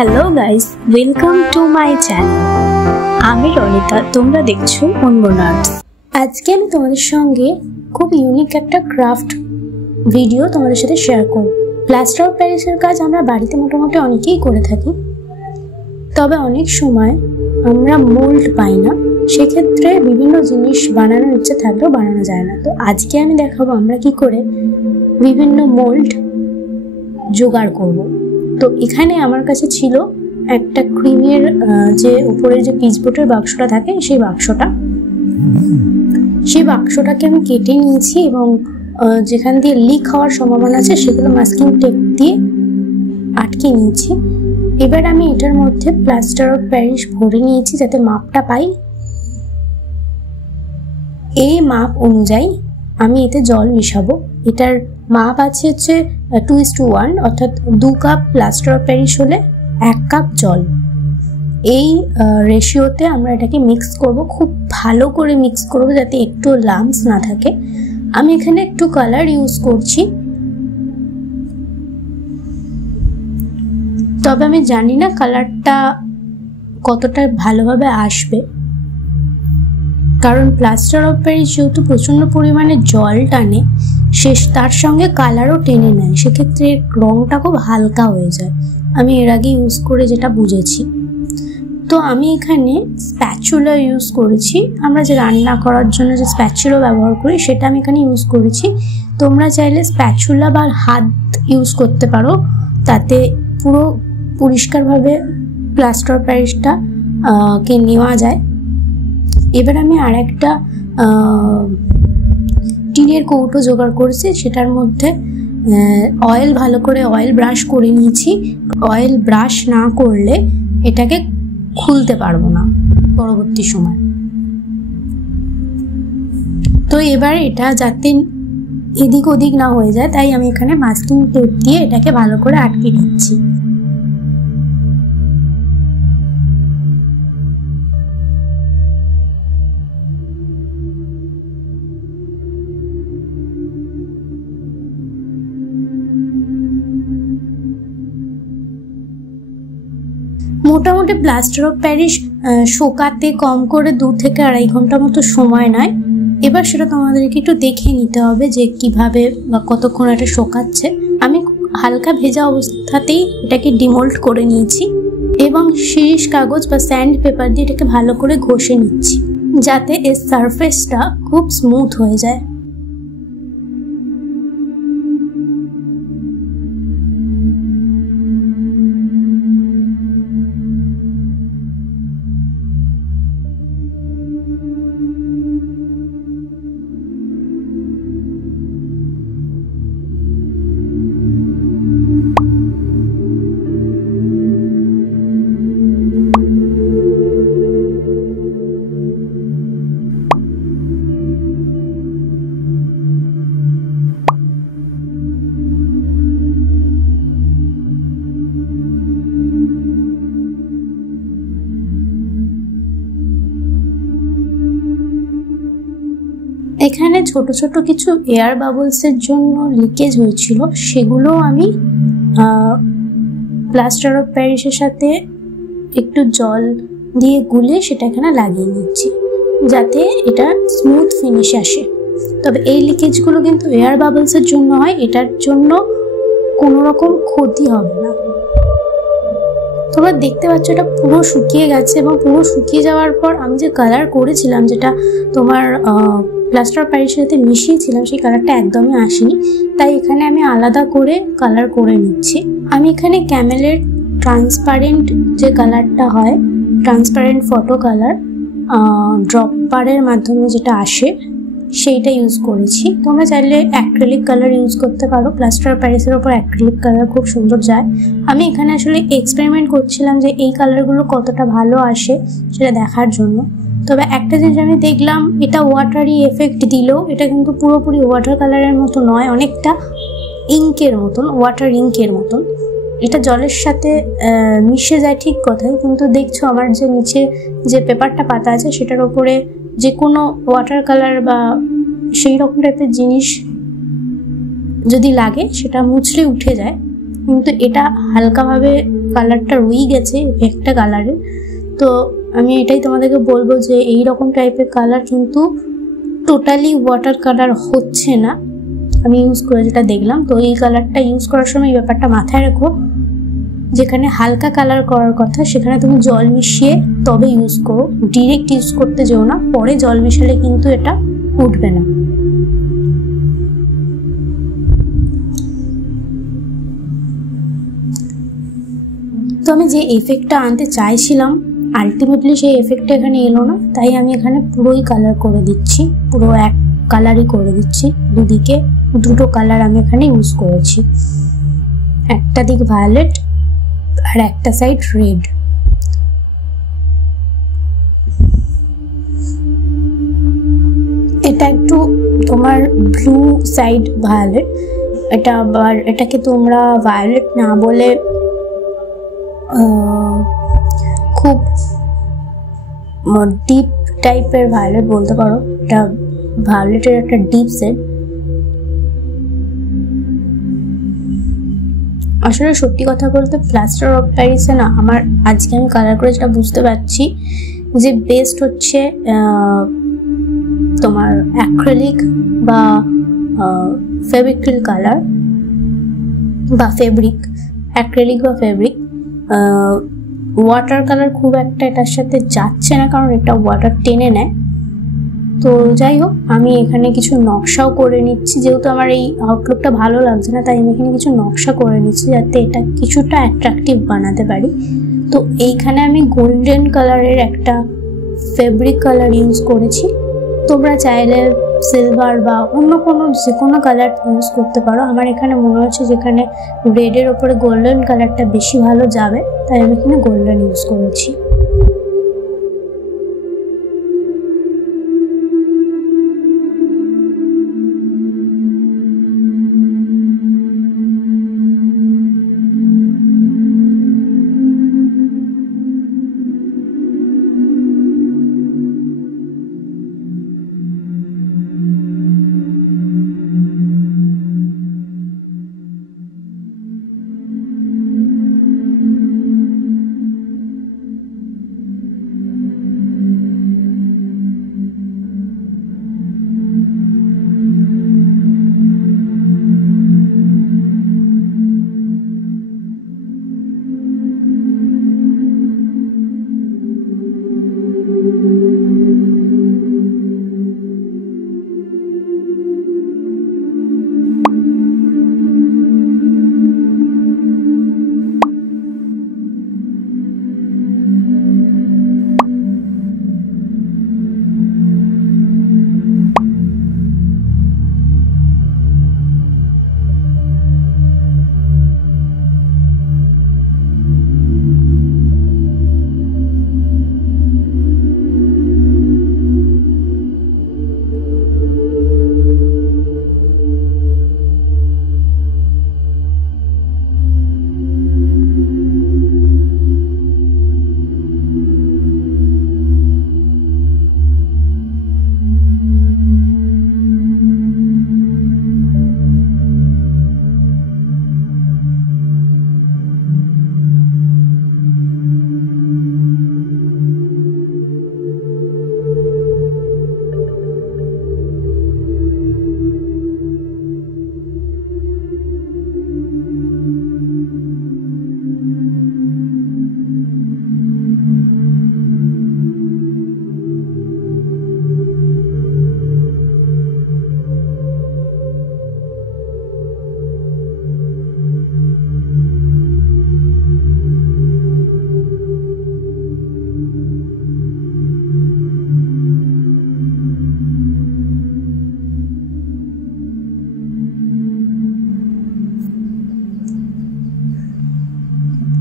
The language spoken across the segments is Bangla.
Hello guys, welcome to my channel. আমি রনিতা, তোমরা দেখছো অনমোল আর্টস। আজকে আমি তোমাদের সঙ্গে খুব ইউনিক একটা ক্রাফট ভিডিও তোমাদের সাথে শেয়ার করব। প্লাস্টার অফ প্যারিসের কাজ আমরা বাড়িতে মোটামুটি অনেকেই করে থাকি, তবে অনেক সময় আমরা মোল্ড পাই না, সেক্ষেত্রে বিভিন্ন জিনিস বানানোর ইচ্ছে থাকলেও বানানো যায় না। তো আজকে আমি দেখাবো আমরা কি করে বিভিন্ন মোল্ড জোগাড় করব। তো এখানে আমার কাছে ছিল একটা ক্রিমের যে উপরের যে পিচবোর্ডের বাক্সটা থাকে, সেই বাক্সটাকে আমি কেটে নিয়েছি এবং যেখান দিয়ে লিক হওয়ার সম্ভাবনা আছে সেগুলো মাস্কিং টেপ দিয়ে আটকে নিয়েছি। এবার আমি এটার মধ্যে প্লাস্টার অফ প্যারিস ভরে নিয়েছি যাতে মাপটা পাই। এই মাপ অনুযায়ী আমি এতে জল মিশাবো। এটার মাপ আছে হচ্ছে 2:1, অর্থাৎ 2 কাপ প্লাস্টার অফ প্যারিস হলে 1 কাপ জল। এই রেশিওতে আমরা এটাকে মিক্স করব, খুব ভালো করে মিক্স করব যাতে একটু লাম্পস না থাকে। আমি এখানে একটু কালার ইউজ করছি, তবে আমি জানি না কালারটা কতটা ভালোভাবে আসবে, কারণ প্লাস্টার অফ প্যারিস যেহেতু প্রচণ্ড পরিমাণে জল টানে, তার সঙ্গে কালারও টেনে নেয়, সেক্ষেত্রে রঙটা খুব হালকা হয়ে যায়। আমি এর আগে ইউজ করে যেটা বুঝেছি। তো আমি এখানে স্প্যাচুলা ইউজ করেছি। আমরা যে রান্না করার জন্য যে স্প্যাচুলা ব্যবহার করি সেটা আমি এখানে ইউজ করেছি। তোমরা চাইলে স্প্যাচুলা বা হাত ইউজ করতে পারো, তাতে পুরো পরিষ্কারভাবে প্লাস্টার অফ প্যারিসটা কে নেওয়া যায়। এবার আমি আর একটা টিনের কৌটো জোগাড় করেছি, সেটার মধ্যে অয়েল, ভালো করে অয়েল ব্রাশ করে নিয়েছি। অয়েল ব্রাশ না করলে এটাকে খুলতে পারবো না পরবর্তী সময়। তো এবার এটা যাতে এদিক ওদিক না হয়ে যায়, তাই আমি এখানে মাস্কিং টেপ দিয়ে এটাকে ভালো করে আটকে দিচ্ছি। মোটামুটি প্লাস্টার অফ প্যারিস শুকাতে কম করে 2 থেকে 2.5 ঘন্টা মতো সময় নেয়। এবার সেটা তোমাদেরকে একটু দেখে নিতে হবে যে কিভাবে বা কতক্ষণ এটা শুকাচ্ছে। আমি হালকা ভেজা অবস্থাতেই এটাকে ডিমোল্ড করে নিয়েছি এবং শিরিষ কাগজ বা স্যান্ড পেপার দিয়ে এটাকে ভালো করে ঘষে নিচ্ছি যাতে এর সারফেসটা খুব স্মুথ হয়ে যায়। এখানে ছোট ছোট কিছু এয়ার বাবলসের জন্য লিকেজ হয়েছিল, সেগুলো আমি প্লাস্টার অফ প্যারিসের সাথে একটু জল দিয়ে গুলে সেটা এখানে লাগিয়ে নিচ্ছি যাতে এটা স্মুথ ফিনিশ আসে। তবে এই লিকেজগুলো কিন্তু এয়ার বাবলসের জন্য হয়, এটার জন্য কোনো রকম ক্ষতি হবে না। তোমরা দেখতে পাচ্ছ এটা পুরো শুকিয়ে গেছে এবং পুরো শুকিয়ে যাওয়ার পর আমি যে কালার করেছিলাম, যেটা তোমার প্লাস্টার অফ প্যারিসের সাথে মিশিয়েছিলাম, সেই কালারটা একদমই আসেনি, তাই এখানে আমি আলাদা করে কালার করে নিচ্ছি। আমি এখানে ক্যামেলের ট্রান্সপারেন্ট যে কালারটা হয়, ট্রান্সপারেন্ট ফটো কালার ড্রপ বারের মাধ্যমে যেটা আসে, সেইটা ইউজ করেছি। তোমরা চাইলে অ্যাক্রিলিক কালার ইউজ করতে পারো, প্লাস্টার অফ প্যারিসের ওপর অ্যাক্রিলিক কালার খুব সুন্দর যায়। আমি এখানে আসলে এক্সপেরিমেন্ট করছিলাম যে এই কালারগুলো কতটা ভালো আসে সেটা দেখার জন্য। তবে একটা জিনিস আমি দেখলাম, এটা ওয়াটারি এফেক্ট দিলেও এটা কিন্তু পুরোপুরি ওয়াটার কালারের মতো নয়, অনেকটা ইঙ্কের মতন, ওয়াটার ইঙ্কের মতন। এটা জলের সাথে মিশে যায় ঠিক কথাই, কিন্তু দেখছো আমার যে নিচে যে পেপারটা পাতা আছে সেটার ওপরে যে কোনো ওয়াটার কালার বা সেই রকম টাইপের জিনিস যদি লাগে সেটা মুছড়ে উঠে যায়। কিন্তু এটা হালকাভাবে কালারটা রয়ে গেছে একটা কালারের। তো আমি এটাই তোমাদেরকে বলবো যে এই রকম টাইপের কালার কিন্তু টোটালি ওয়াটার কালার হচ্ছে না। আমি ইউজ করে যেটা দেখলাম, তো এই কালারটা ইউজ করার সময় এই ব্যাপারটা মাথায় রেখো, যেখানে হালকা কালার করার কথা সেখানে তুমি জল মিশিয়ে তবে ইউজ করো, ডিরেক্ট ইউজ করতে যেও না, পরে জল মিশালে কিন্তু এটা উঠবে না। তো আমি যে এফেক্টটা আনতে চাইছিলাম আলটিমেটলি সেই এফেক্টটা এখানে এলো না, তাই আমি এখানে পুরোই কালার করে দিচ্ছি, পুরো এক কালারই করে দিচ্ছি। দুদিকে দুটো কালার আমি এখানে ইউজ করেছি, একটা দিক ভায়োলেট আর একটা সাইড রেড। এটা একটু তোমার ব্লু সাইড ভায়োলেট, এটা আবার এটাকে তোমরা ভায়োলেট না বলে খুব ডিপ টাইপের ভায়োলেট বলতে পারো। এটা ভায়োলেটের একটা ডিপ সেট। আসলে সত্যি কথা বলতে প্লাস্টার অফ প্যারিসে না আমার আজকে আমি কালার করে যেটা বুঝতে পারছি যে বেস্ট হচ্ছে তোমার অ্যাক্রিলিক বা ফেব্রিক্রিল কালার বা ফেব্রিক, অ্যাক্রিলিক বা ফেব্রিক। ওয়াটার কালার খুব একটা এটার সাথে যাচ্ছে না, কারণ এটা ওয়াটার টেনে নেয়। তো যাই হোক, আমি এখানে কিছু নকশাও করে নিচ্ছি, যেহেতু আমার এই আউটলুকটা ভালো লাগছে না তাই আমি এখানে কিছু নকশা করে নিচ্ছি যাতে এটা কিছুটা অ্যাট্রাকটিভ বানাতে পারি। তো এইখানে আমি গোল্ডেন কালারের একটা ফেব্রিক কালার ইউজ করেছি, তোমরা চাইলে সিলভার বা অন্য কোনো যে কোনো কালার ইউজ করতে পারো। আমার এখানে মনে হচ্ছে যেখানে রেডের ওপরে গোল্ডেন কালারটা বেশি ভালো যাবে, তাই আমি এখানে গোল্ডেন ইউজ করেছি।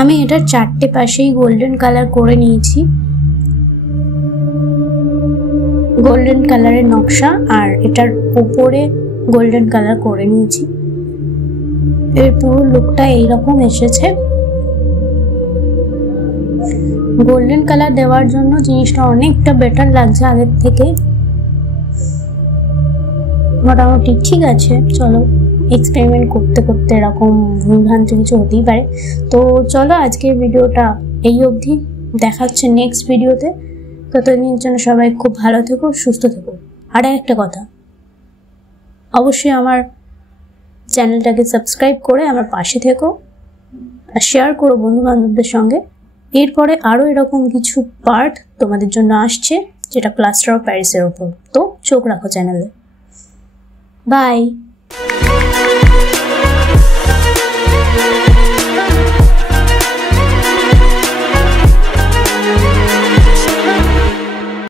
আমি এটার চারটে পাশেই গোল্ডেন কালার করে নিয়েছি, গোল্ডেন কালারের নকশা, আর এটার উপরে গোল্ডেন কালার করে নিয়েছি। এর পুরো লুকটা এইরকম এসেছে। গোল্ডেন কালার দেওয়ার জন্য জিনিসটা অনেকটা বেটার লাগছে আগের থেকে, মোটামুটি ঠিক আছে। চলো এক্সপেরিমেন্ট করতে করতে এরকম ভুলভ্রান্তি কিছু হতেই পারে। তো চলো আজকের ভিডিওটা এই অবধি, দেখা হচ্ছে নেক্সট ভিডিওতে। ততদিনের জন্য সবাই খুব ভালো থেকো, সুস্থ থেকো। আর একটা কথা, অবশ্যই আমার চ্যানেলটাকে সাবস্ক্রাইব করে আমার পাশে থেকো আর শেয়ার করো বন্ধু বান্ধবদের সঙ্গে। এরপরে আরও এরকম কিছু পার্ট তোমাদের জন্য আসছে, যেটা প্লাস্টার অফ প্যারিসের ওপর। তো চোখ রাখো চ্যানেলে। বাই।